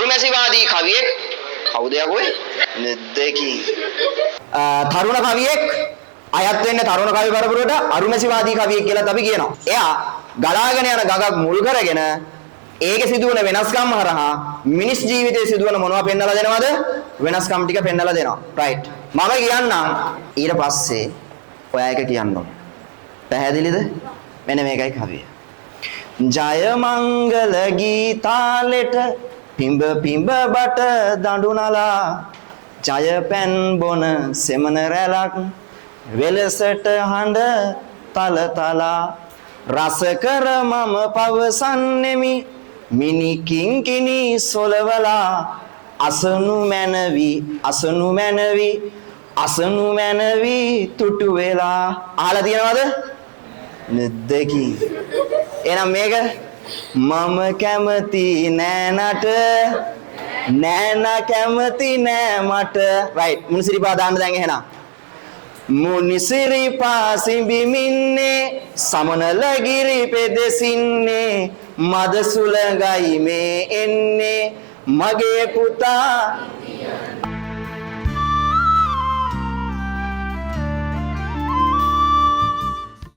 අරුමැසිවාදී කවියෙක් කවුද යකෝ නෙද්දකි තරුණ කවියෙක් අයත් වෙන්නේ තරුණ කවි පරපුරට අරුමැසිවාදී කවියෙක් කියලා අපි කියනවා. එයා ගලාගෙන යන ගගක් මුල් කරගෙන ඒකේ සිදුවන වෙනස්කම් හරහා මිනිස් ජීවිතයේ සිදුවන මොනවා පෙන්වලා දෙනවද? වෙනස්කම් ටික පෙන්වලා දෙනවා. රයිට්. මම කියන්නම් ඊට පස්සේ ඔයා එක කියන්න ඕන. පැහැදිලිද? මෙන්න මේකයි කවිය. ජය මංගල ගීතාලෙට පිඹ පිඹ බට දඬු නලා ජය පෙන් බොන සෙමන රැලක් වෙලසට හඬ තල තලා රස කර මම පවසන්නෙමි මිනි කිංකිණි සොලවලා අසනු මැනවි අසනු මැනවි අසනු මැනවි තුටු වෙලා අහලා තියෙනවද නෙද්දකි එහෙනම් මේක මම කැමති නෑනට නෑන කැමති නෑ මට රයිට් මුනිසිරිපා දාන්න දැන් එහෙනම් මුනිසිරිපා සිඹිමින්නේ සමනලගිරි පෙදෙසින්නේ මද සුළඟයි මේ එන්නේ මගේ පුතා